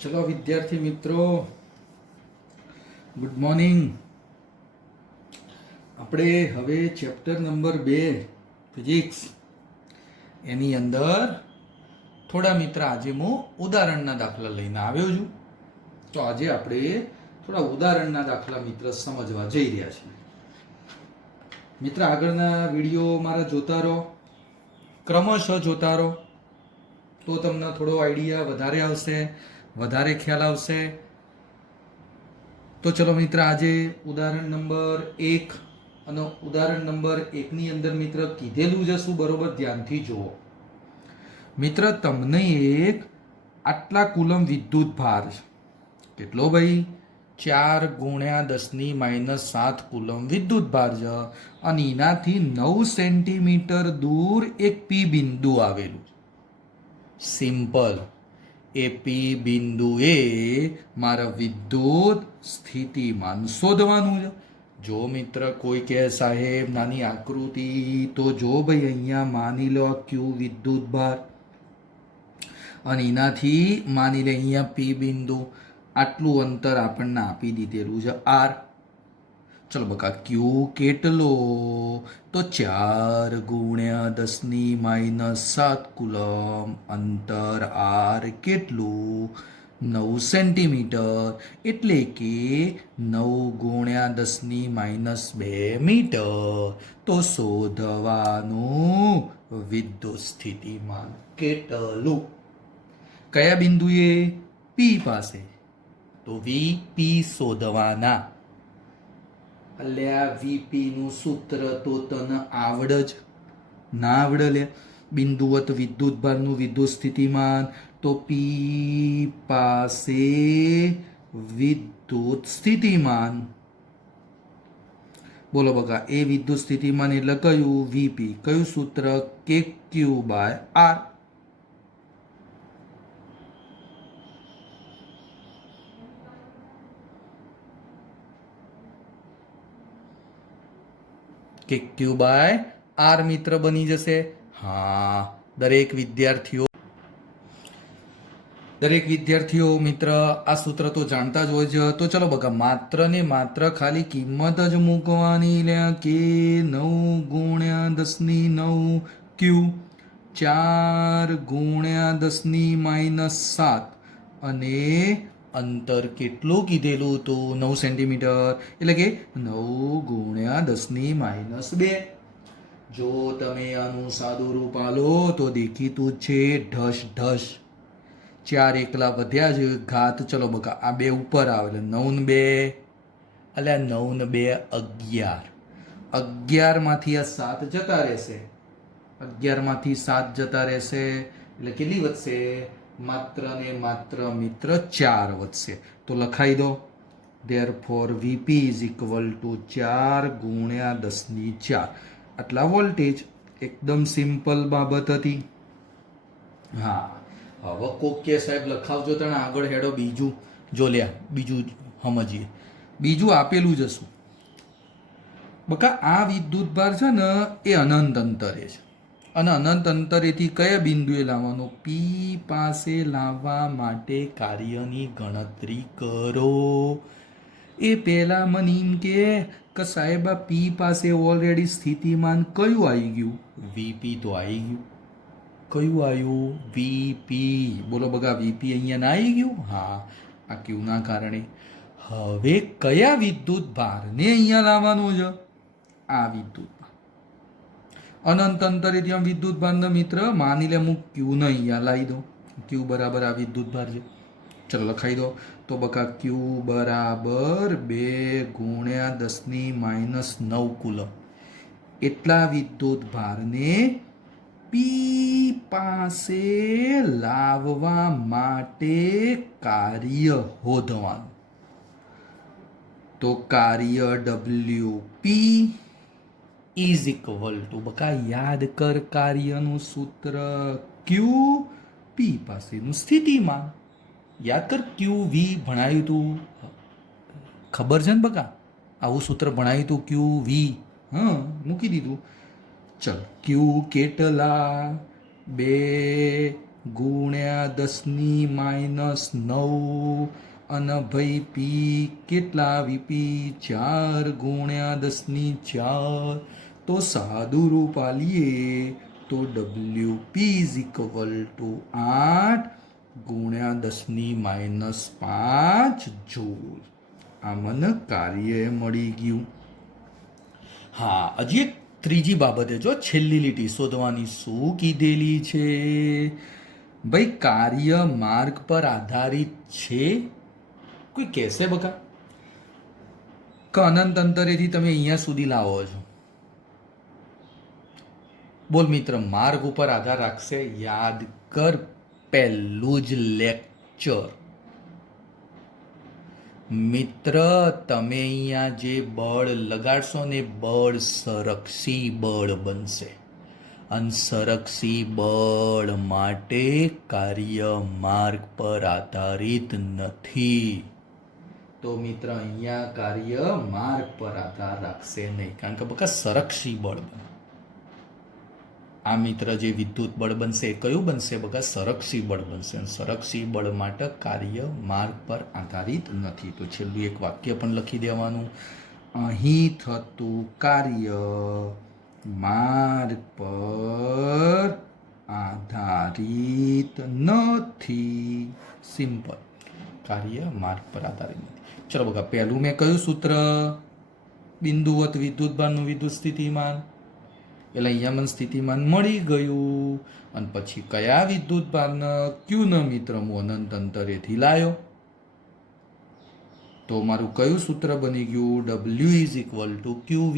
ચલો વિદ્યાર્થી મિત્રો, ગુડ મોર્નિંગ. આપણે હવે ચેપ્ટર નંબર 2 ફિઝિક્સ એની અંદર થોડા મિત્ર આજે હું ઉદાહરણના દાખલા લઈને આવ્યો છું. તો આજે આપણે થોડા ઉદાહરણના દાખલા મિત્ર સમજવા જઈ રહ્યા છીએ. મિત્ર આગળના વિડીયો મારા જોતા રહો, ક્રમશઃ જોતા રહો, તો તમને થોડો આઈડિયા વધારે આવશે, વધારે ખ્યાલ આવશે. તો ચલો મિત્ર, આજે ઉદાહરણ નંબર 1 અને ઉદાહરણ નંબર 1 ની અંદર મિત્ર કીધેલું છે શું, બરોબર ધ્યાનથી જુઓ. મિત્ર તમને એક આટલા કુલમ વિદ્યુત ભાર છે, કેટલો ભાઈ? 4 ગુણ્યા 10⁻7 કુલમ વિદ્યુત ભાર છે અને એનાથી 9 સેન્ટીમીટર દૂર એક પી બિંદુ આવેલું છે. સિમ્પલ. એ પી બિંદુએ મારા વિદ્યુત સ્થિતિમાન શોધવાનું છે. જો મિત્ર કોઈ કહે સાહેબ નાની આકૃતિ, તો જો ભાઈ અહીંયા માની લો ક્યુ વિદ્યુત ભાર અને એનાથી માની લે અહીંયા પી બિંદુ, આટલું અંતર આપણને આપી દીધેલું છે આર. ચલો બકા ક્યુ કેટલો? તો 4 ગુણ્યા 10⁻7 કુલમ. અંતર આર કેટલું? 9 સેન્ટીમીટર, એટલે કે 9 ગુણ્યા 10⁻2 મીટર. તો શોધવાનું વિદ્યુત સ્થિતિમાન કેટલું? કયા બિંદુએ? પી પાસે. તો વીપી શોધવાના. અલ્યા વીપી નું સૂત્ર તો તને આવડે જ? ના આવડે લે. બિંદુવત વિદ્યુત ભારનું વિદ્યુત સ્થિતિમાન, તો પી પાસે વિદ્યુત સ્થિતિમાન. બોલો બકા, એ વિદ્યુત સ્થિતિમાન એટલે કયું? વીપી. કયું સૂત્ર? કે ક્યુ બાય આર. કે ક્યુ બાય આર મિત્ર બની જશે. હા, દરેક વિદ્યાર્થીઓ મિત્ર આ સૂત્ર તો જાણતા જ હોય છે. તો ચલો બકા, માત્ર ને માત્ર ખાલી કિંમત જ મૂકવાની લે કે 9 ગુણ્યા 10⁹ ક્યુ, 4 ગુણ્યા 10⁻7 અને અંતર કેટલું કીધેલું હતું? 9 સેન્ટીમીટર, એટલે કે 9 ગુણ્યા 10⁻2. જો તમે આનું સાદું રૂપ આલો તો દેખીતું છે ઢસ ઢસ. 4 એકલા વધ્યા છે ઘાત. ચલો બકા, આ 2 ઉપર આવે એટલે 9 ને 2, અલ્યા 9 ને 2 11. 11 માંથી આ 7 જતા રહેશે. 11 માંથી 7 જતા રહેશે એટલે કેટલી વધશે? માત્ર ને માત્ર મિત્ર 4 વધશે. તો લખાઈ દો. Therefore VP is equal to 4 ગુણ્યા 10⁴. આટલા વોલ્ટેજ. એકદમ સિમ્પલ બાબત હતી. હા, હવે કોક કે સાહેબ લખાવજો તને આગળ હેડો બીજું જો લ્યા, બીજું સમજીએ. બીજું આપેલું જ શું બકા? આ વિદ્યુત ભાર છે ને એ અનંત અંતરે છે અને અનંત અંતરેથી કયા બિંદુએ લાવવાનું? પી પાસે લાવવા માટે કાર્યની ગણતરી કરો. એ પહેલા મને એમ કે સાહેબ આ પી પાસે ઓલરેડી સ્થિતિમાન કયું આવી ગયું? વીપી તો આવી ગયું. કયું આવ્યું? વીપી. બોલો બગા, વીપી અહીંયા ના આવી ગયું? હા, આ ક્યુના કારણે. હવે કયા વિદ્યુત ભારને અહીંયા લાવવાનું છે? આ વિદ્યુત અનંત અંતરે ત્યાં વિદ્યુત ભારના મિત્ર માની લે હું ક્યુ ને અહીંયા લાવી દઉં. ક્યુ બરાબર આ વિદ્યુત ભાર છે. ચલો લખાઈ દો. તો બકા ક્યુ બરાબર 2 ગુણ્યા 10⁻9 કુલમ. એટલા વિદ્યુત ભારને પી પાસે લાવવા માટે કાર્ય શોધવાનું. તો કાર્ય WP ઇઝ ઇક્વલ ટુ, બકા યાદ કર કાર્યનું સૂત્ર, ક્યુ પી પાસેનું સ્થિતિમાન. યાદ કર, ક્યુ વી ભણાયું તું, ખબર છે ને બકા? આવું સૂત્ર ભણાયું તું ક્યુ વી. હા, મૂકી દીધું. ચલ, ક્યુ કેટલા? 2 ગુણ્યા 10⁻9 અને ભાઈ પી કેટલા આવી પી 4 ગુણ્યા 10⁴. તો સાદું રૂપ આલીએ તો WP ઇઝ ઇક્વલ ટુ 8 ગુણ્યા 10⁻5 જૂલ. આ મને કાર્ય મળી ગયું. હા, હજી એક ત્રીજી બાબતે જો છેલ્લી લીટી શોધવાની શું કીધેલી છે ભાઈ? કાર્ય માર્ગ પર આધારિત છે. કોઈ કહેશે બકા કે અનંત અંતરેથી તમે અહીંયા સુધી લાવો છો? બોલ મિત્ર, માર્ગ ઉપર આધાર રાખશે? યાદ કર પહેલું જ લેક્ચર. મિત્ર, તમે અહીંયા જે બળ લગાડશો ને બળ સંરક્ષી બળ બનશે. અને સંરક્ષી બળ માટે કાર્ય માર્ગ પર આધારિત નથી. તો મિત્ર, અહીંયા કાર્ય માર્ગ પર આધાર રાખશે નહીં, કારણ કે બકા સંરક્ષી બળ બને. આ મિત્ર જે વિદ્યુત બળ બનશે એ કયું બનશે બકા? સંરક્ષી બળ બનશે. સંરક્ષી બળ માટે કાર્ય માર્ગ પર આધારિત નથી. તો છેલ્લું એક વાક્ય પણ લખી દેવાનું, અહીં થતું કાર્ય માર્ગ પર આધારિત નથી. સિમ્પલ, કાર્ય માર્ગ પર આધારિત નથી. ચલો બકા, પહેલું મેં કયું સૂત્ર? બિંદુવત વિદ્યુતભારનું વિદ્યુત સ્થિતિમાન. એટલે અહીંયા મને સ્થિતિમાન મળી ગયું. અને પછી કયા વિદ્યુતભારના ક્યુના મિત્ર હું અનંત અંતરેથી લાયો? તો મારું કયું સૂત્ર બની ગયું? W is equal two QV.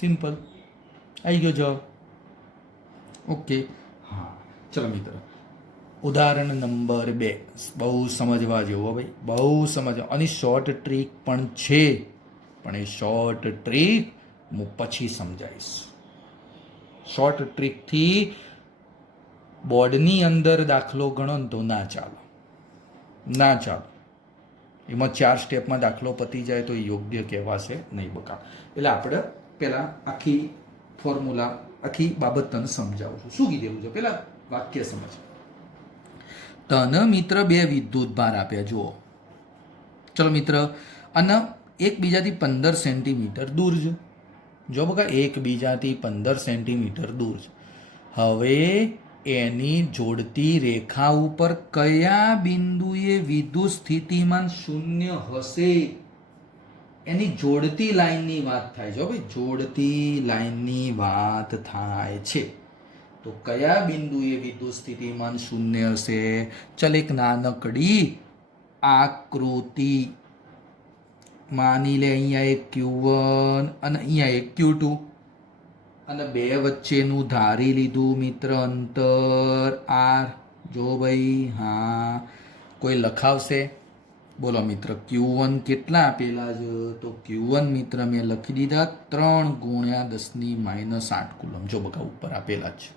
Simple, આવી ગયો જવાબ. ઓકે, હા. ચલો મિત્ર, ઉદાહરણ નંબર 2 બહુ સમજવા જેવું ભાઈ, બહુ સમજવા. અને શોર્ટ ટ્રીક પણ છે, પણ એ શોર્ટ ટ્રીક હું પછી સમજાવીશ. શોર્ટ ટ્રીકથી બોર્ડની અંદર દાખલો ગણો ને તો ના ચાલો, ના ચાલો. એમાં 4 સ્ટેપમાં દાખલો પતી જાય તો એ યોગ્ય કહેવાશે નહીં બકા. એટલે આપણે પહેલાં આખી ફોર્મ્યુલા, આખી બાબત તને સમજાવું છું. શું કીધેલું છે પહેલાં વાક્ય સમજ. તને મિત્ર 2 વિદ્યુત ભાર આપ્યા જુઓ. ચલો મિત્ર, અને એકબીજાથી 15 સેન્ટીમીટર દૂર છે. જો બકા, એકબીજાથી 15 સેન્ટીમીટર દૂર છે. હવે એની જોડતી રેખા ઉપર કયા બિંદુએ વિદ્યુત સ્થિતિમાન 0 હશે? એની જોડતી લાઈનની વાત થાય છે ભાઈ, જોડતી લાઈનની વાત થાય છે. તો કયા બિંદુએ વિદ્યુત સ્થિતિમાન 0 હશે? ચલ, એક નાનકડી આકૃતિ માની લે. અહીંયા એક Q1 અને અહીંયા એક Q2, અને બે વચ્ચેનું ધારી લીધું મિત્ર અંતર R. જો ભાઈ, હા, કોઈ લખાવશે? બોલો મિત્ર, Q1 કેટલા આપેલા છે? તો Q1 મિત્ર મેં લખી દીધા 3 ગુણ્યા 10⁻8 કુલમ. જો બકા, ઉપર આપેલા જ છે.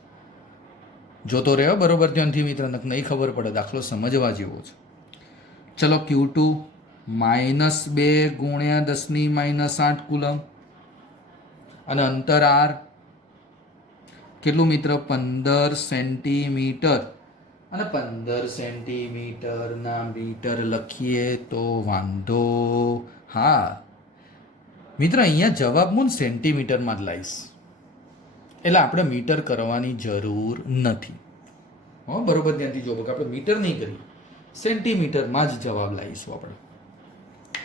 જોતો રહ્યો બરોબર ધ્યાનથી મિત્ર, નહીં ખબર પડે, દાખલો સમજવા જેવો છે. ચલો, Q2 -2 ગુણ્યા 10⁻8 કુલમ. અને અંતર R કેટલું મિત્ર? 15 સેન્ટીમીટર. અને 15 સેન્ટીમીટરના મીટર લખીએ તો વાંધો? હા મિત્ર, અહીંયા જવાબ હું સેન્ટીમીટરમાં જ લાવીશ, એટલે આપણે મીટર કરવાની જરૂર નથી. હા, બરોબર ત્યાંથી જો બકા, આપણે મીટર નહીં કરીએ, સેન્ટીમીટરમાં જ જવાબ લાવીશું આપણે.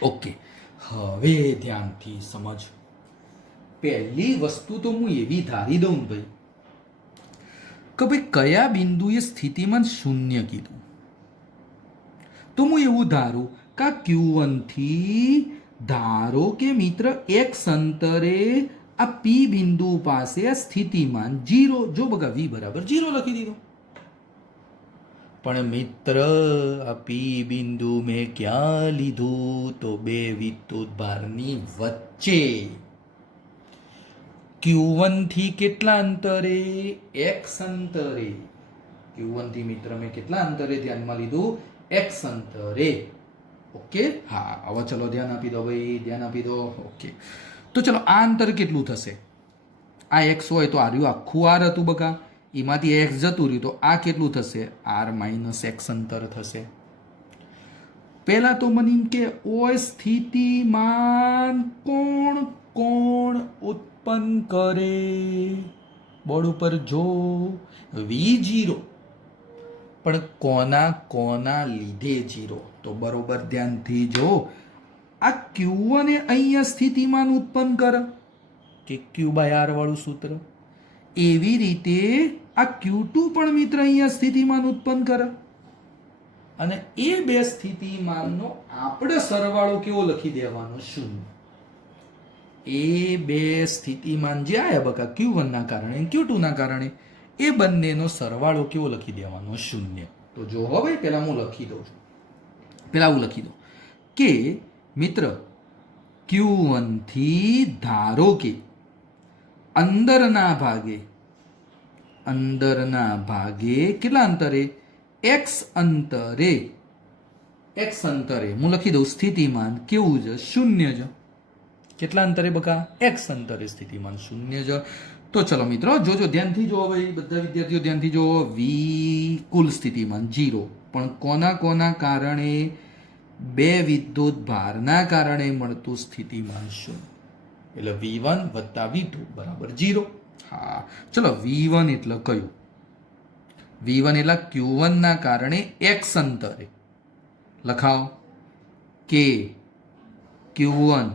ઓકે, હવે ધ્યાનથી સમજ. પહેલી વસ્તુ તો હું એવી ધારી દઉં ભાઈ કે ભાઈ કયા બિંદુએ સ્થિતિમાન 0 કીધું, તો હું એવું ધારું કે Q1 થી ધારો કે મિત્ર x અંતરે આ P બિંદુ પાસે આ સ્થિતિમાન 0. જો બગા, V બરાબર 0 લખી દીધો. પણ મિત્ર, આ P બિંદુ મેં ક્યાં લીધું? તો બે વિદ્યુત ભારની વચ્ચે. Q1 થી કેટલા અંતરે? x અંતરે. Q1 થી મિત્ર મેં કેટલા અંતરે ધ્યાનમાં લીધું? x અંતરે. ઓકે, હા. હવે ચલો ધ્યાન આપી દો ભાઈ, ધ્યાન આપી દો. ઓકે, તો ચલો આ અંતર કેટલું થશે? આ x હોય તો આર્યું આખું R હતું બકા, એમાંથી એક્સ જતું રહ્યું તો આ કેટલું થશે આર માઇનસ એક્સ અંતર થશે. પહેલા તો મને એમ કે ઓય સ્થિતિમાન કોણ કોણ ઉત્પન્ન કરે બોર્ડ ઉપર જો V0 પણ કોના કોના લીધે 0 તો બરોબર ધ્યાનથી જો આ Q1 એ અહીંયા સ્થિતિમાન ઉત્પન્ન કરે કે Q/R વાળું સૂત્ર એવી રીતે આ Q2 પણ મિત્ર અહીંયા સ્થિતિમાન ઉત્પન્ન કરે અને એ બે સ્થિતિમાનનો આપણે સરવાળો કેવો લખી દેવાનો શૂન્ય. એ બે સ્થિતિમાન જે આયા બકા Q1 ના કારણે Q2 ના કારણે એ બંનેનો સરવાળો કેવો લખી દેવાનો શૂન્ય. તો જો હવે પહેલા હું લખી દઉં છું. પહેલા હું લખી દઉં કે મિત્ર Q1 થી ધારો કે અંદરના ભાગે કેટલા અંતરે x અંતરે હું લખી દઉં સ્થિતિમાન કેવું છે શૂન્ય છે. કેટલા અંતરે બકા x અંતરે સ્થિતિમાન શૂન્ય છે. તો ચલો મિત્રો જોજો ધ્યાનથી જો ભાઈ બધા વિદ્યાર્થીઓ ધ્યાનથી જો v કુલ સ્થિતિમાન 0 પણ કોના કારણે બે વિદ્યુત ભારના કારણે મળતું સ્થિતિમાન શૂન્ય એટલે v1 વત્તા v2 બરાબર 0. હા ચલો v1 એટલે કયું v1 એટલે q1 ના કારણે x અંતરે લખાવો કે q1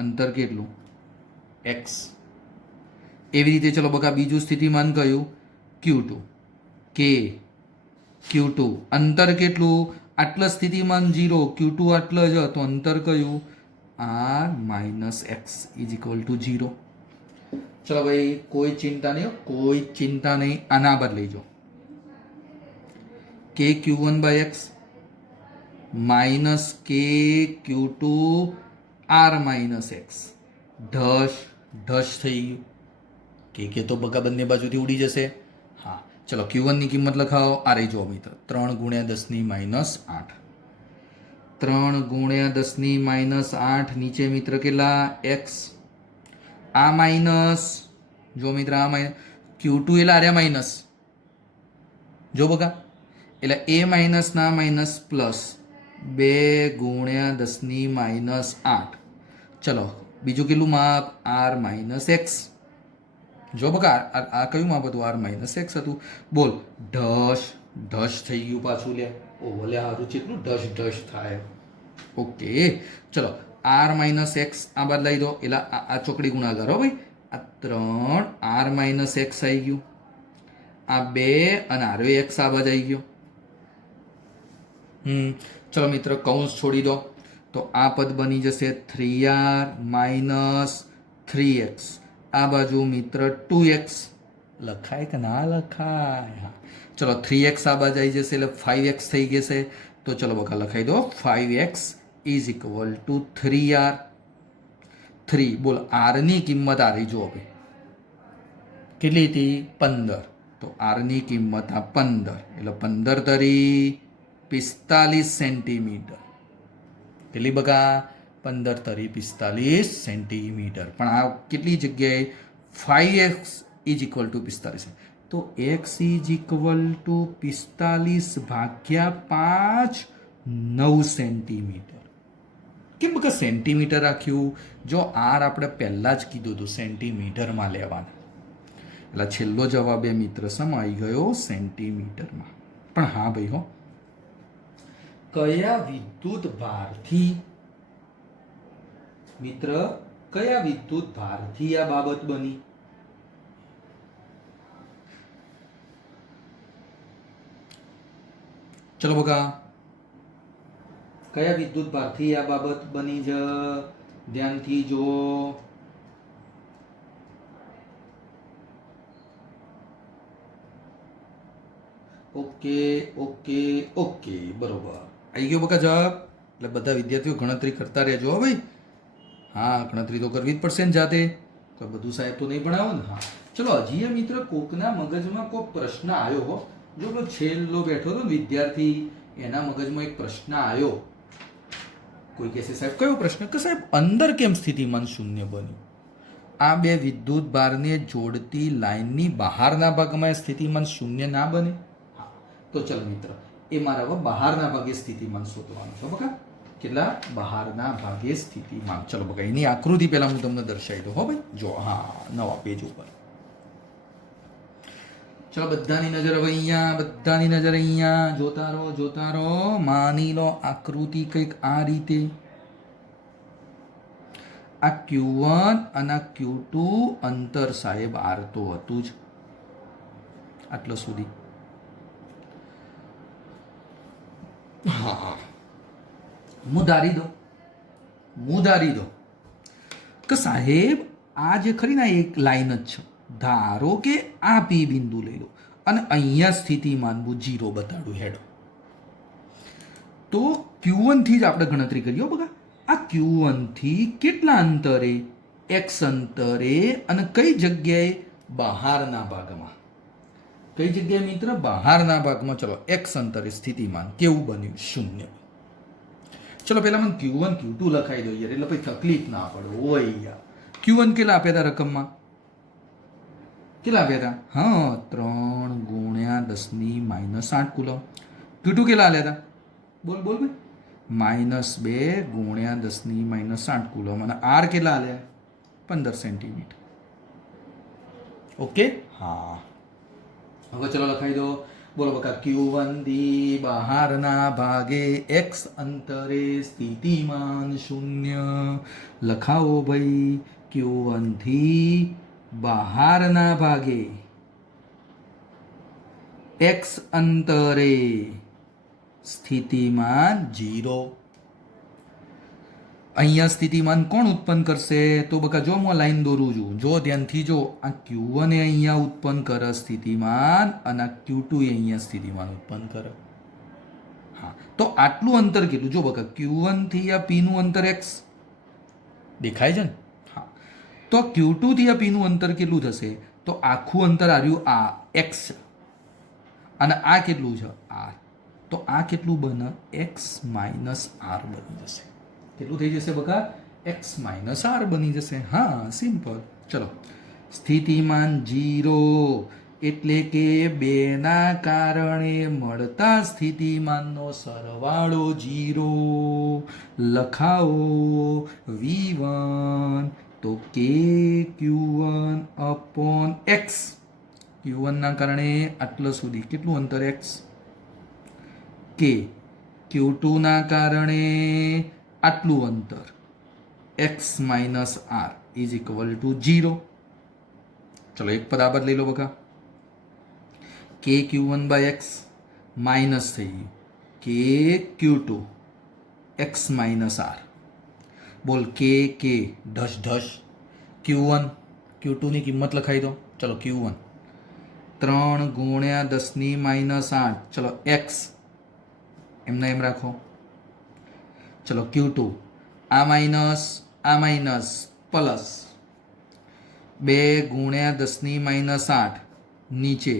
અંતર કેટલું x. એવી રીતે ચલો બકા બીજું સ્થિતિમાન કયું Q2 કે Q2 અંતર કેટલું આટલા સ્થિતિમાન 0 Q2 આટલા જ તો અંતર કયું R minus x is equal two 0. ચલો ભાઈ કોઈ ચિંતા નહીં આના પર લઈ જાઓ કે Q1 બાય એક્સ માઇનસ કે Q2 R માઇનસ એક્સ ઢસ થઈ ગયું કે તો બકા બંને બાજુથી ઉડી જશે. હા ચલો Q1 ની કિંમત લખાવો આ રહી જો મિત્ર 3 ગુણ્યા 10 ની માઇનસ 8 3 ગુણ્યા 10 ની માઇનસ 8 નીચે મિત્ર કેટલા x આ માઇનસ જો મિત્ર આ માઇનસ Q2 એટલે આર્યા માઇનસ જો બકા એટલે a માઇનસ ના માઇનસ પ્લસ 2 ગુણ્યા 10 ની માઇનસ 8. ચલો બીજું કેટલું માપ r માઇનસ એક્સ જો બકા આ કયું માપ હતું r માઇનસ એક્સ હતું. બોલ ઢસ થઈ ગયું પાછું લે ઓ લે હારું કેટલું ઢસ થાય. ઓકે ચલો r માઇનસ એક્સ આ બાદ લઈ દો એટલે આ ચોકડી ગુણાકાર હો ભાઈ આ 3 r માઇનસ એક્સ આવી ગયું આ 2 અને r એક્સ આ બાદ આવી ગયો. ચલો મિત્ર કૌંસ છોડી દો તો આ પદ બની જશે 3r માઇનસ 3x આ બાજુ મિત્ર 2x લખાય કે ના લખાય. હા ચલો 3x આ બાજુ આવી જશે એટલે 5x થઈ જશે. તો ચલો બકા લખાઈ દો 5x is equal two 3r. 3 બોલ r ની કિંમત આ રહી જો હવે કેટલી હતી 15 તો r ની કિંમત આ 15 એટલે 15 તરી 45 સેન્ટીમીટર. કેટલી બકા 15 તરી 45 સેન્ટીમીટર. પણ આ કેટલી જગ્યાએ 5x ઇઝ ઇક્વલ ટુ 45 તો x ઇઝ ઇક્વલ ટુ 45 ભાગ્યા 5 9 સેન્ટીમીટર. કેમ બકા સેન્ટીમીટર રાખ્યું જો r આપણે પહેલા જ કીધું હતું સેન્ટીમીટરમાં લેવાના એટલે છેલ્લો જવાબ એ મિત્ર સમાઈ ગયો સેન્ટીમીટરમાં. પણ હા ભાઈ હો કયા વિદ્યુત ભારથી મિત્ર કયા વિદ્યુત ભારથી આ બાબત બની ચલો બકા કયા વિદ્યુત ભારથી આ બાબત બની છે ધ્યાનથી જો ઓકે ઓકે ઓકે બરોબર આવી ગયો બકા જવાબ. એટલે બધા વિદ્યાર્થીઓ ગણતરી કરતા રહેજો ભાઈ. હા ગણતરી તો કરવી જ પડશે ને જાતે કોઈ બધું સાહેબ તો નહીં ભણાવો ને. હા ચલો હજી મિત્ર કોકના મગજમાં કોઈ પ્રશ્ન આવ્યો હો જો પેલો છેલ્લો બેઠો હતો ને વિદ્યાર્થી એના મગજમાં એક પ્રશ્ન આવ્યો કોઈ કહેશે સાહેબ કયો પ્રશ્ન કે સાહેબ અંદર કેમ સ્થિતિમાન શૂન્ય બન્યું. આ બે વિદ્યુત ભારને જોડતી લાઇનની બહારના ભાગમાં સ્થિતિમાન શૂન્ય ના બને. હા, તો ચલો મિત્ર, એ મારા હવે બહારના ભાગે સ્થિતિમાન શોધવાનું છે. બકા કેટલા બહારના ભાગે સ્થિતિમાન. ચલો બકા એની આકૃતિ પહેલા હું તમને દર્શાવી દઉં. હો ભાઈ, જો હા, નવા પેજ ઉપર. ચલો બધાની નજર હવે અહીંયા, બધાની નજર અહીંયા. જોતા રહો. માની લો આકૃતિ કંઈક આ રીતે. આ Q1 અને Q2 અંતર સાહેબ આર તો હતું જ આટલા સુધી. હા, હું ધારી દો કે સાહેબ આ જે ખરી ને એક લાઈન જ છે. ધારો કે આ પી બિંદુ લઈ લો અને અહીંયા સ્થિતિમાન 0 બતાડું હેડ. તો Q1 થી જ આપણે ગણતરી કરીએ બગા. આ Q1 થી કેટલા અંતરે? x અંતરે. અને કઈ જગ્યાએ? બહારના ભાગમાં. કઈ જગ્યાએ મિત્ર? બહારના ભાગમાં. ચલો x અંતરે સ્થિતિમાન કેવું બન્યું? 0. ચલો પેલા મને Q1 Q2 લખાઈ દો યાર, એટલે પછી તકલીફ ના પડે. ઓય યાર, Q1 કેટલા આપ્યા હતા રકમમાં? કેટલા આપ્યા હતા? હા, 3 ગુણ્યા 10⁻8 કુલમ. Q2 કેટલા આલ્યા હતા? બોલ ભાઈ. -2 ગુણ્યા 10⁻8 કુલમ. અને આર કેટલા આલ્યા? 15 સેન્ટીમીટર. ઓકે, હા. હવે ચલો લખાઈ દો. બોલો બકા, Q1 થી બહારના ભાગે x અંતરે સ્થિતિમાન 0. લખાવો ભાઈ. Q1 થી બહારના ભાગે x અંતરે સ્થિતિમાન 0. અહીંયા સ્થિતિમાન કોણ ઉત્પન્ન કરશે? તો બકા જો હું લાઈન દોરું છું, જો ધ્યાનથી જો. આ Q1 એ અહીંયા ઉત્પન્ન કરે સ્થિતિમાન અને આ Q2 એ અહીંયા સ્થિતિમાન ઉત્પન્ન કરે. હા, તો આટલું અંતર કેટલું? જો બકા, Q1 થી આ P નું અંતર x દેખાય છે ને? હા, તો Q2 થી આ P નું અંતર કેટલું થશે? તો આખું અંતર આવ્યું આ x અને આ કેટલું છે? r. તો આ કેટલું બને? x - r બની જશે. કેટલું થઈ જશે બકા? x - r બની જશે. હા, સિમ્પલ. ચલો, સ્થિતિમાન 0 એટલે કે 2 ના કારણે મળતા સ્થિતિમાનનો સરવાળો 0. લખાવો V1 તો k Q1 upon x. Q1 ના કારણે આટલા સુધી કેટલું અંતર? x. k Q2 ના કારણે આટલું અંતર x - r is equal two 0. ચલો એક બરાબર લઈ લો બકા. k Q1 by x minus થઈ ગયું k Q2 x - r. બોલ k ઢસ Q1 Q2 ની કિંમત લખાઈ દો. ચલો Q1 3 ગુણ્યા 10⁻8. ચલો x એમના એમ રાખો. ચલો Q2 આ માઇનસ પ્લસ 2 ગુણ્યા 10⁻8 નીચે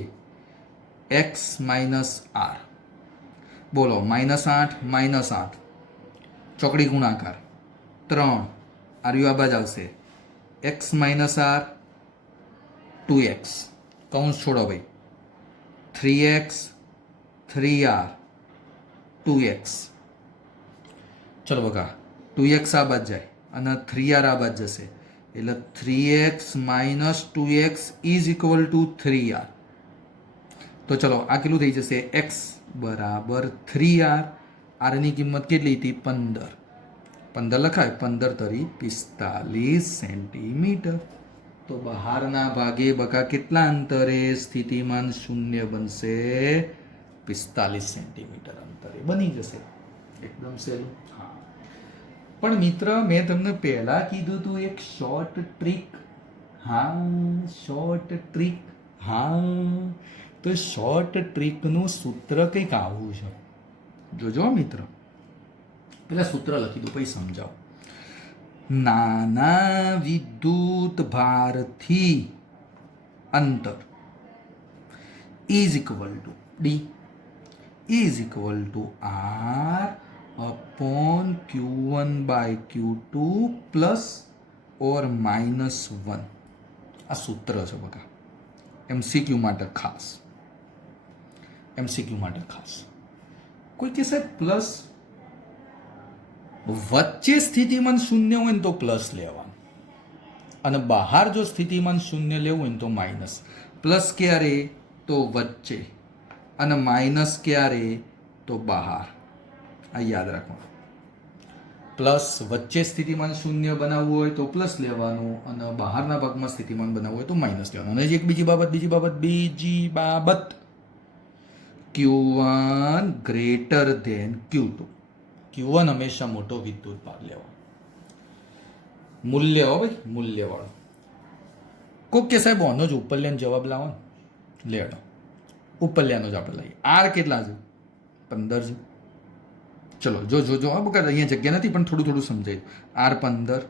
x - r. બોલો -8 ચોકડી ગુણાકાર 3 આર્યું આ બાજ આવશે x - r 2x. કૌંસ છોડો ભાઈ. 3x 3r 2x. ચલો બકા, 2x આ બાદ જાય અને 3r આ બાદ જશે એટલે 3x - 2x is equal two 3r. તો ચલો આ કેટલું થઈ જશે? x બરાબર 3r. r ની કિંમત કેટલી હતી? 15 લખાય. 15 તરી 45 સેન્ટીમીટર. તો બહારના ભાગે બકા કેટલા અંતરે સ્થિતિમાન 0 બનશે? 45 સેન્ટીમીટર અંતરે બની જશે. એકદમ સહેલું. હા, પણ મિત્ર મેં તમને પહેલા કીધું હતું એક શોર્ટ ટ્રીક. હા, તો શોર્ટ ટ્રીકનું સૂત્ર કંઈક આવું છે. જોજો મિત્ર, પેલા સૂત્ર લખી દઉં પછી સમજાવો. નાના વિદ્યુત ભારથી અંતર is equal two d is equal two r upon Q1 by Q2 plus ઓર -1. આ સૂત્ર છે બકા, MCQ માટે ખાસ. MCQ માટે ખાસ. કોઈ કહેશે પ્લસ, વચ્ચે સ્થિતિમાન શૂન્ય હોય ને તો પ્લસ લેવાનું, અને બહાર જો સ્થિતિમાન શૂન્ય લેવું હોય ને તો માઇનસ. પ્લસ ક્યારે? તો વચ્ચે, અને માઇનસ ક્યારે? તો બહાર. આ યાદ રાખવાનું. પ્લસ વચ્ચે સ્થિતિમાન શૂન્ય બનાવવું હોય તો પ્લસ લેવાનું, અને બહારના ભાગમાં સ્થિતિમાન બનાવવું હોય તો માઇનસ લેવાનું. અને એક બીજી બાબત Q1 greater than Q2. Q1 હંમેશા મોટો વિદ્યુત ભાર લેવાનો. મૂલ્ય હો ભાઈ, મૂલ્યવાળો. કોક કે સાહેબ આનો જ ઉપરલ્યાનો જવાબ લાવો ને, લેડો ઉપરલ્યાનો જ આપણે લઈએ. R કેટલા છે? 15 છે. ચલો જો આ બકા અહીંયા જગ્યા નથી પણ થોડું સમજાય. R 15.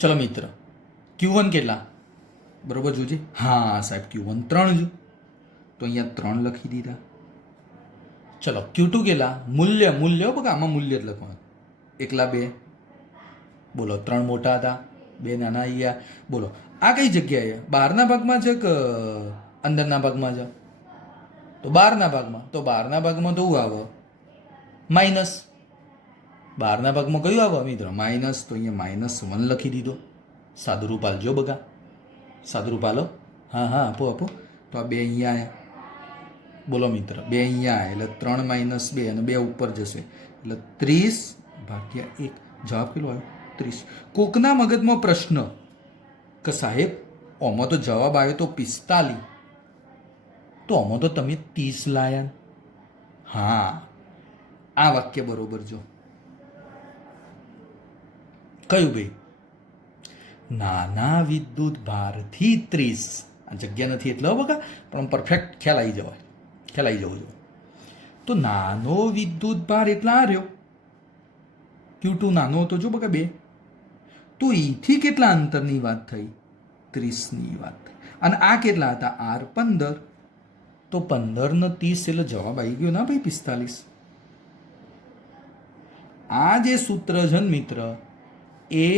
ચલો મિત્ર, Q1 કેટલા? બરોબર જોજે. હા સાહેબ Q1 3 છે, તો અહીંયા 3 લખી દીધા. ચલો Q2 કેટલા? મૂલ્ય બકા આમાં મૂલ્ય જ લખવાનું. એકલા 2. બોલો 3 મોટા હતા, 2 નાના અહીંયા. બોલો આ કઈ જગ્યાએ? બહારના ભાગમાં છે કે અંદરના ભાગમાં છે? તો બહારના ભાગમાં. તો બહારના ભાગમાં તો શું આવે? માઇનસ. બહારના ભાગમાં કયું આવે મિત્ર? માઇનસ. તો અહીંયા -1 લખી દીધો. સાદુરૂપ આલજો બગા, સાદુરૂપ આલો. હા આપો. તો આ 2 અહીંયા આવ્યા. બોલો મિત્ર, 2 અહીંયા આવ્યા એટલે 3 - 2 અને 2 ઉપર જશે એટલે 30/1. જવાબ કેટલો આવ્યો? 30. કોકના મગજમાં પ્રશ્ન કે સાહેબ આમાં તો જવાબ આવ્યો તો 45, તો આમાં તો તમે 30 લાયા. હા, આ વાક્ય બરોબર જો. કયું ભાઈ? નાના વિદ્યુત ભારથી 30. આ જગ્યા નથી એટલે બકા, પણ પરફેક્ટ ખ્યાલ આવી જવો જોઈએ. તો નાનો વિદ્યુત ભાર એટલે આ રહ્યો. Q2 નાનો હતો જો બકા 2. તો એથી કેટલા અંતરની વાત થઈ? 30ની વાત થઈ. અને આ કેટલા હતા? R 15. તો 15 ને 30 એટલે જવાબ આવી ગયો ના ભાઈ 45. આ જે સૂત્ર છે ને મિત્ર, એ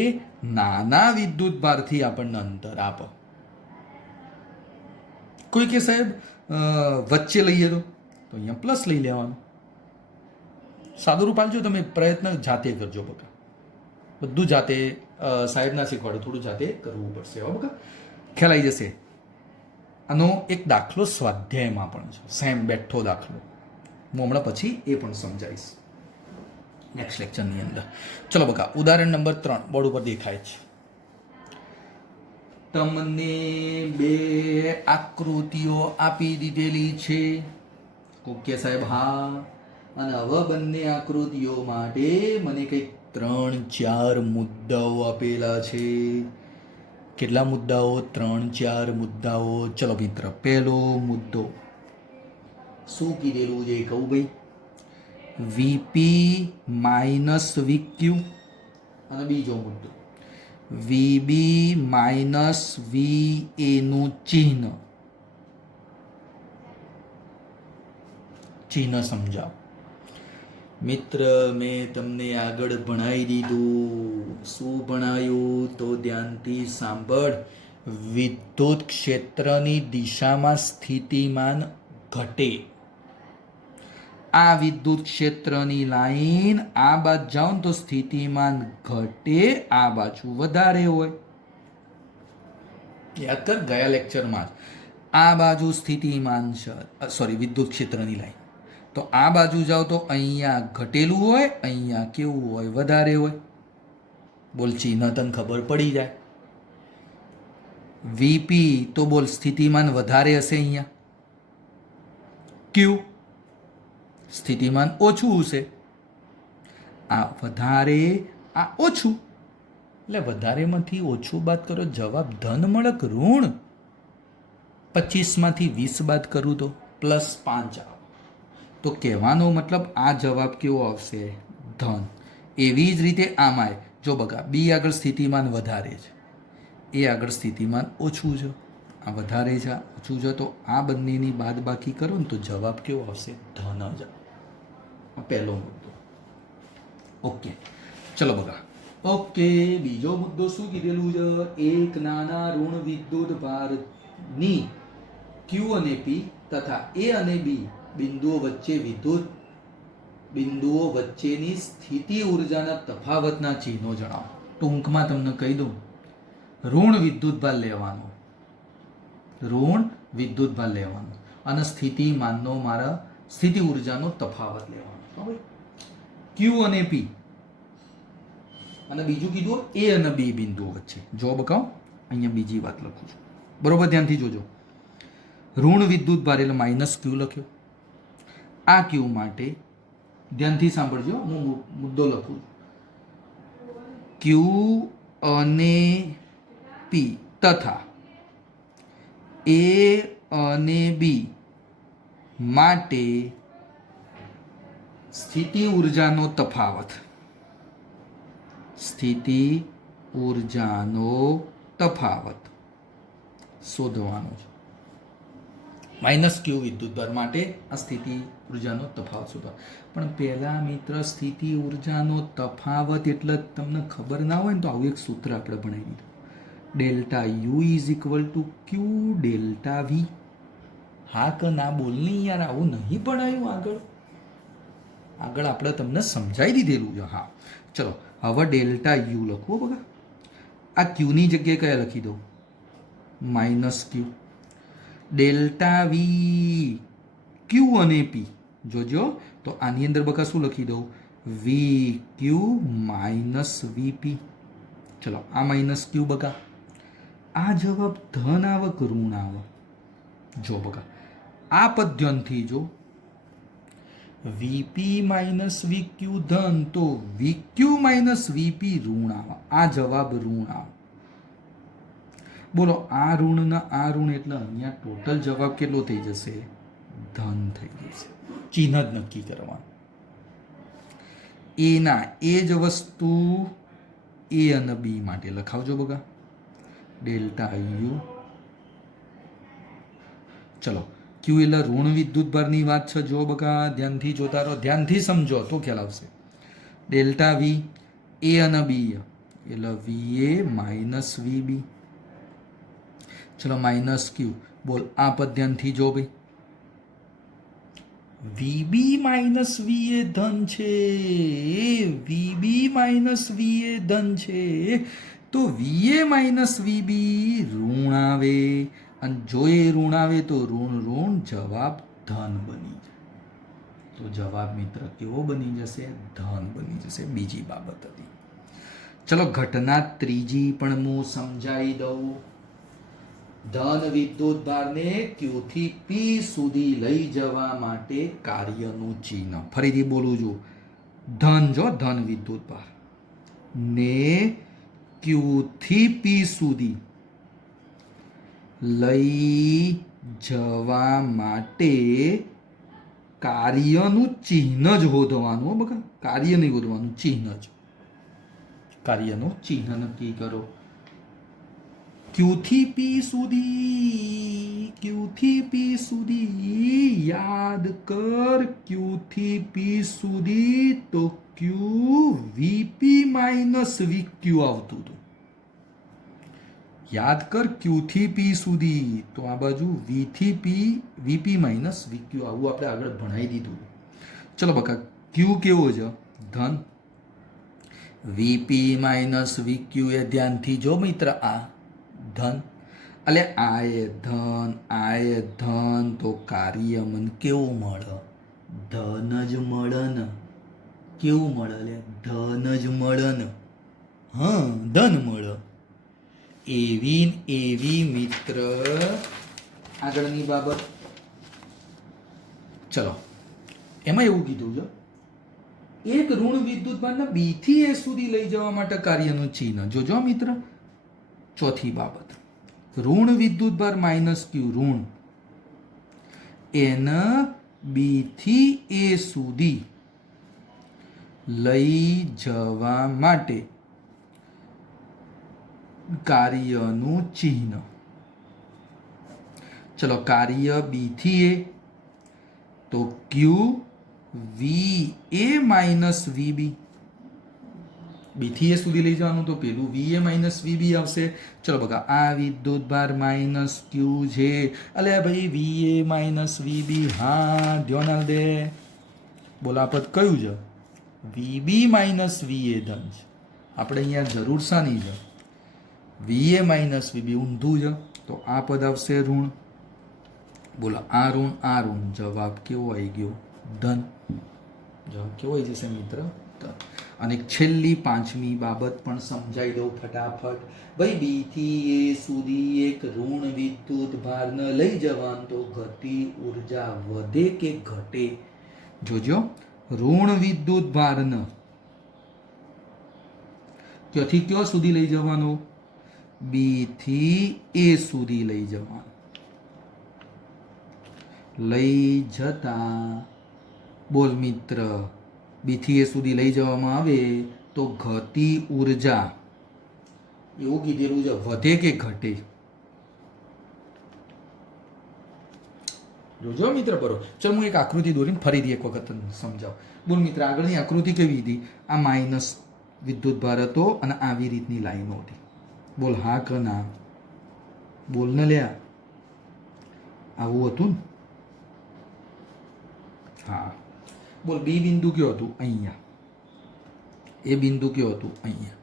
નાના વિદ્યુત ભારથી આપણને અંતર આપે. કોઈ કે સાહેબ વચ્ચે લઈએ તો અહીંયા પ્લસ લઈ લેવાનું. સાદુરૂપ આલજો, તમે પ્રયત્ન જાતે કરજો બકા. બધું જાતે, સાહેબ ના શીખવાડે, થોડું જાતે કરવું પડશે. બકા ખ્યાલ આવી જશે. આનો એક દાખલો સ્વાધ્યાયમાં પણ છે, સેમ બેઠો દાખલો. હું હમણાં પછી એ પણ સમજાવીશ નેક્સ્ટ લેક્ચરની અંદર. ચલો બકા, ઉદાહરણ નંબર 3 બોર્ડ ઉપર દેખાય છે. તમને 2 આકૃતિઓ આપી દીધેલી છે. ઓકે સાહેબ, હા. અને હવે બંને આકૃતિઓ માટે મને કંઈક 3-4 મુદ્દાઓ આપેલા છે. કેટલા મુદ્દાઓ? 3-4 મુદ્દાઓ. ચલો મિત્ર, પહેલો મુદ્દો શું કીધેલું છે કહું ભાઈ? VP - VQ. અને બીજો મુદ્દો VB - VA નું ચિહ્ન સમજાવો. મિત્ર, મેં તમને આગળ ભણાવી દીધું. શું ભણાયું? તો ધ્યાનથી સાંભળ. વિદ્યુત ક્ષેત્રની દિશામાં સ્થિતિમાન ઘટે. આ વિદ્યુત ક્ષેત્રની લાઈન આ બાજુ જાઓ તો સ્થિતિમાન ઘટે, આ બાજુ વધારે હોય. યાદ કર, ગયા લેક્ચરમાં આ બાજુ સ્થિતિમાન છે, વિદ્યુત ક્ષેત્રની લાઈન. તો આ બાજુ જાઓ તો અહીંયા ઘટેલું હોય, અહીંયા કેવું હોય? વધારે હોય. બોલ, ચિહ્ન તને ખબર પડી જાય. VP તો બોલ સ્થિતિમાન વધારે હશે અહીંયા. Q સ્થિતિમાન ઓછું હશે. આ વધારે, આ ઓછું. એટલે વધારેમાંથી ઓછું બાદ કરો, જવાબ ધન મળે કે ઋણ? 25માંથી 20 બાદ કરું તો +5 આવે. તો કહેવાનો મતલબ આ જવાબ કેવો આવશે? ધન. એવી જ રીતે આમાંય જો બગા, B આગળ સ્થિતિમાન વધારે છે, એ આગળ સ્થિતિમાન ઓછું છે. આ વધારે છે, ઓછું છે, તો આ બંનેની બાદ બાકી કરો ને તો જવાબ કેવો આવશે? ધન જ. પહેલો મુદ્દો. ઓકે, ચલો બગા, ઓકે, બીજો મુદ્દો શું કીધેલું છે? એક નાના ઋણ વિદ્યુત ભારની ક્યુ અને પી તથા એ અને બી બિંદુઓ વચ્ચેની સ્થિતિ ઉર્જાના તફાવતના ચિહ્નો જણાવો. ટૂંકમાં તમને કહી દઉં, ઋણ વિદ્યુતભાર લેવાનો, ઋણ વિદ્યુતભાર લેવાનો અને સ્થિતિમાનનો મારા સ્થિતિ ઉર્જાનો તફાવત લેવાનો. ક્યુ અને પી અને બીજું કીધું એ અને બી બિંદુઓ વચ્ચે. જો બકાવ અહીંયા બીજી વાત લખું છું, બરોબર ધ્યાનથી જોજો. ઋણ વિદ્યુતભાર એટલે માઇનસ ક્યુ લખ્યો. આ ક્યુ માટે ધ્યાનથી સાંભળજો, હું મુદ્દો લખું. ક્યુ અને પી તથા એ અને બી માટે સ્થિતિ ઉર્જાનો તફાવત, સ્થિતિ ઉર્જાનો તફાવત શોધવાનો છે. માઇનસ ક્યુ વિદ્યુતભાર માટે આ સ્થિતિ ઉર્જાનો તફાવત શોધવાનો. પણ પહેલા મિત્ર સ્થિતિ ઉર્જાનો તફાવત એટલે તમને ખબર ના હોય ને તો આવું એક સૂત્ર આપણે ભણાવી દીધું. Delta U is equal to Q delta V. હા કે ના બોલ નહીં યાર, આવું નહીં ભણાયું આગળ આપણે તમને સમજાવી દીધેલું છે. હા ચલો, હવે ડેલ્ટા યુ લખવો બગા. આ ક્યુની જગ્યાએ કયા લખી દઉં? માઇનસ ક્યુ. ડેલ્ટા વી ક્યુ અને પી જોજો, તો આની અંદર બકા શું લખી દઉં? વી ક્યુ માઇનસ વીપી. ચલો, આ માઇનસ ક્યુ બકા. આ જવાબ ધન આવે કે ઋણ આવે? જો બકા, આ પદ્ધતિથી જો વીપી માઇનસ વીક્યુ ધન, તો વીક્યુ માઇનસ વીપી ઋણ આવે. આ જવાબ ઋણ આવે. બોલો, આ ઋણ ના આ ઋણ એટલે અહીંયા ટોટલ જવાબ કેટલો થઈ જશે? ધન થઈ જશે. ચિહ્ન જ નક્કી કરવાનું. એના એ જ વસ્તુ એ અને બી માટે લખાવજો બગા. Delta you. ચલો, ક્યુ એટલે ઋણ વિદ્યુતભારની વાત છે. જો બકા ધ્યાનથી જોતા રહો, ધ્યાનથી સમજો તો ખ્યાલ આવશે. ડેલ્ટા વી એ અને બી એટલે વી એ માઇનસ વી બી. ચલો, માઇનસ ક્યુ. બોલ, આ પદ ધ્યાનથી જો ભાઈ. વીબી માઇનસ વી એ ધન છે, વીબી માઇનસ વી એ ધન છે, તો વી એ માઇનસ વીબી ઋણ આવે. અને જો એ ઋણ આવે તો ઋણ ઋણ જવાબ ધન બની જાય. તો જવાબ મિત્ર કેવો બની જશે? ધન બની જશે. બીજી બાબત હતી. ચલો, ઘટના ત્રીજી પણ હું સમજાવી દઉં. ધન વિદ્યુતભારને ક્યુ થી પી સુધી લઈ જવા માટે કાર્યનું ચિહ્ન. ફરીથી બોલું છું, ધન જો ધન વિદ્યુતભાર ને ક્યુ થી પી સુધી લઈ જવા માટે કાર્યનું ચિહ્ન જ શોધવાનું. બકા, કાર્ય નહીં શોધવાનું, ચિહ્ન જ. કાર્યનું ચિહ્ન નક્કી કરો. ક્યુ થી પી સુધી, ક્યુ થી પી સુધી યાદ કર. ક્યુ થી પી સુધી તો ક્યુ વીપી માઇનસ વીક્યુ આવતું હતું. યાદ કર, ક્યુ થી પી સુધી તો આ બાજુ વી થી પી વીપી માઇનસ વીક્યુ આવું આપણે આગળ ભણાવી દીધું. ચલો બકા, ક્યુ કેવો છે? ધન. વીપી માઇનસ વીક્યુ એ ધ્યાનથી જો મિત્ર, આ ધન. એટલે આ એ ધન, આ એ ધન, તો કાર્ય મન કેવું મળે? ધન જ મળે ને. કેવું મળે? લે ધન જ મળે ને. હા, ધન મળે. એવી મિત્ર આગળની બાબત. ચલો, એમાં એવું કીધું છે, એક ઋણ વિદ્યુતભારને બી થી એ સુધી લઈ જવા માટે કાર્યનું ચિહ્ન. જોજો મિત્ર, ચોથી બાબત. ઋણ વિદ્યુતભાર માઇનસ ક્યુ ઋણ એને બી થી એ સુધી લઈ જવા માટે કાર્યનું ચિહ્ન. ચલો, કાર્ય બી થી એ તો ક્યુ વી એ માઇનસ વીબી. બી થી એ સુધી લઈ જવાનું તો પેલું વીએ માઇનસ વીબી આવશે. ચલો બકા આ વિદ્યુત ભાર માઇનસ ક્યુ છે. અલે ભાઈ વીએ માઇનસ વીબી, હા ધ્યાન દે. બોલા પદ કયું છે? વીબી માઇનસ વીએ ધન છે. આપણે અહીંયા જરૂર શાની છે? વીએ માઇનસ વીબી ઊંધું છે તો આ પદ આવશે ઋણ. બોલો આ ઋણ જવાબ કેવો આવી ગયો? ધન. જવાબ કેવો આવી જશે મિત્ર? ધન. અને છેલ્લી પાંચમી બાબત પણ સમજાઈ દઉં ફટાફટ. ભાઈ બી થી એ સુધી એક ઋણ વિદ્યુત ભારને લઈ જવાનું તો ગતિ ઉર્જા વધે કે ઘટે? જોજો, ઋણ વિદ્યુત ભારને ક્યાંથી ક્યાં સુધી લઈ જવાનો? બી થી એ સુધી લઈ જવાનું. લઈ જતા બોલ મિત્ર, બી થી એ સુધી લઈ જવામાં આવે તો ગતિ ઉર્જા એવું કીધેલું છે વધે કે ઘટે? જોજો મિત્ર બરોબર. ચલ હું એક આકૃતિ દોરીને ફરીથી એક વખત તને સમજાવું. બોલ મિત્ર, આગળની આકૃતિ કેવી હતી? આ માઇનસ વિદ્યુત ભાર હતો અને આવી રીતની લાઈનો હતી. બોલ હા કે ના? બોલ ને લ્યા. આવું હતું ને? હા. બોલ બી બિંદુ કયો હતું? અહીંયા. એ બિંદુ કયો હતું? અહીંયા.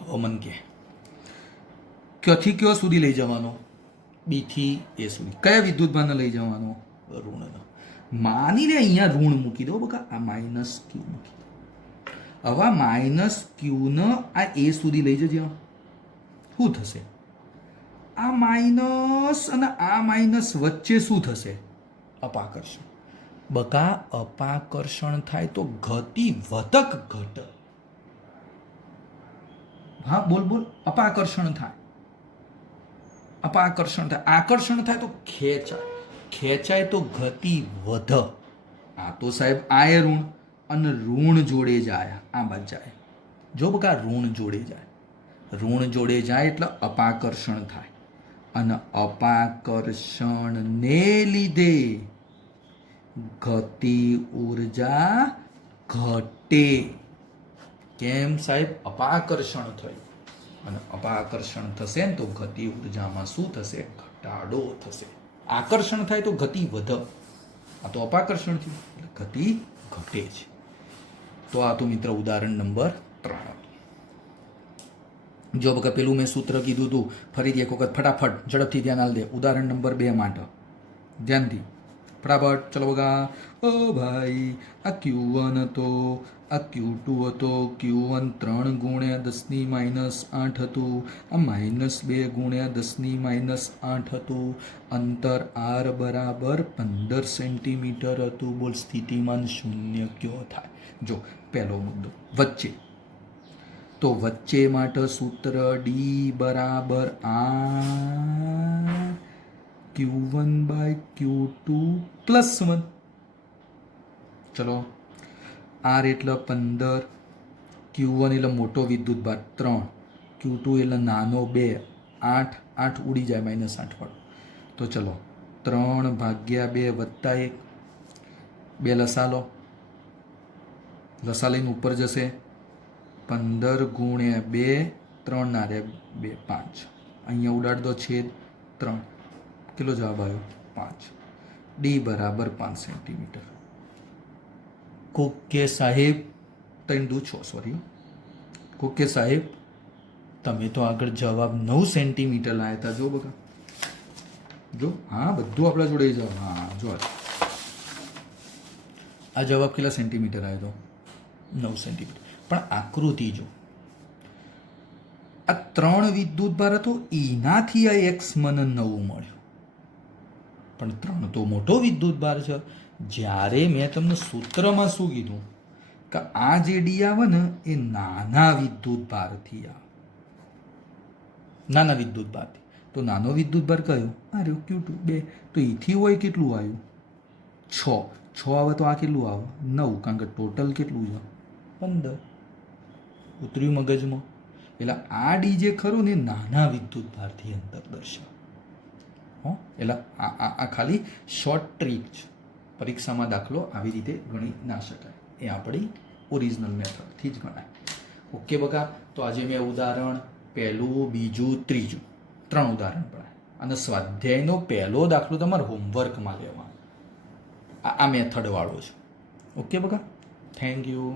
હવે મન કે ક્યાંથી કયો સુધી લઈ જવાનો? બી થી એ સુધી. કયા વિદ્યુત ભારને લઈ જવાનો? ઋણનો. માની લે અહીંયા ઋણ મૂકી દો બકા, આ માઇનસ ક્યુ મૂકી દો. હવે માઇનસ ક્યુ ને આ એ સુધી લઈ જજે. શું થશે? આ માઇનસ અને આ માઇનસ વચ્ચે શું થશે? અપાકર્ષણ. બકા અપાકર્ષણ થાય તો ગતિ વધક ઘટ. હા બોલ બોલ. અપાકર્ષણ થાય. અપાકર્ષણ થાય. આકર્ષણ થાય તો ખેંચાય. ખેંચાય તો ગતિ વધ. આ તો સાહેબ આ એ ઋણ અને ઋણ જોડે જાય. આ બાજુ જાય. જો બકા ઋણ જોડે જાય. ઋણ જોડે જાય એટલે અપાકર્ષણ થાય. અને અપાકર્ષણને લીધે ગતિ ઉર્જા ઘટે. કેમ સાહેબ? અપાકર્ષણ થયું અને અપાકર્ષણ થશે ને તો ગતિ ઉર્જામાં શું થશે? ઘટાડો થશે. આકર્ષણ થાય તો ગતિ વધે. આ તો અપાકર્ષણ થયું એટલે ગતિ ઘટે છે. તો આ તો મિત્ર ઉદાહરણ નંબર 3. જો બકા પેલું મેં સૂત્ર કીધું હતું ફરીથી એક વખત ફટાફટ ઝડપથી ધ્યાન આલ દે. ઉદાહરણ નંબર 2 માટે ધ્યાનથી ફટાફટ. ચલો બકા. ઓ ભાઈ આ Q1 હતો, આ Q2 હતો. Q1 3 ગુણ્યા 10⁻8 હતું. આ -2 ગુણ્યા 10⁻8 હતું. અંતર R બરાબર 15 સેન્ટીમીટર હતું. બોલ સ્થિતિમાન શૂન્ય કયો થાય? જો પહેલો મુદ્દો વચ્ચે. તો વચ્ચે માટે સૂત્ર D બરાબર R Q1/Q2 +1. ચલો R એટલે 15, Q1 એટલે મોટો વિદ્યુત ભાર 3, Q2 એટલે નાનો 2, 8 8 ઉડી જાય -8 પર. તો ચલો 3/2 + 1, 2 લસાલો. લસા લઈને ઉપર જશે. 15 ગુણ્યા 2, 3 ના રે 2, 5. અહીંયા ઉડાડ દો છેદ 3. કેટલો જવાબ આવ્યો? 5. D બરાબર 5 સેન્ટીમીટર. કોકે સાહેબ 3 દુ 6 સોરી. કોકે સાહેબ તમે તો આગળ જવાબ 9 સેન્ટીમીટર લાયા હતા. જો બકા જો. હા બધું આપણા જોડે જવાબ. હા જો આ જવાબ કેટલા સેન્ટીમીટર આવ્યો હતો? 9 સેન્ટીમીટર. પણ આકૃતિ જો. આ 3 વિદ્યુત ભાર હતો એનાથી આ x મને 9 મળ્યો. પણ 3 તો મોટો વિદ્યુત ભાર છે. જ્યારે મેં તમને સૂત્રમાં શું કીધું કે આ જે ડી આવે ને એ નાના વિદ્યુત ભારથી આવે. નાના વિદ્યુત ભારથી. તો નાનો વિદ્યુત ભાર કયો? આ રહ્યો Q2 2. તો એથી હોય કેટલું આવ્યું? 6. 6 આવે તો આ કેટલું આવે? 9. કારણ કે ટોટલ કેટલું છે? 15. ઉતર્યું મગજમાં? એટલે આ ડી જે ખરું ને નાના વિદ્યુત ભારથી અંતર દર્શાવે. એટલે આ ખાલી શોર્ટ ટ્રીક છે. પરીક્ષામાં દાખલો આવી રીતે ગણી ના શકાય. એ આપણી ઓરિજિનલ મેથડથી જ ગણાય. ઓકે બકા, તો આજે મેં ઉદાહરણ પહેલું, બીજું, ત્રીજું 3 ઉદાહરણ ભણાય અને સ્વાધ્યાયનો પહેલો દાખલો તમારે હોમવર્કમાં લેવાનો. આ મેથડ વાળો છે. ઓકે બકા, થેન્ક યુ.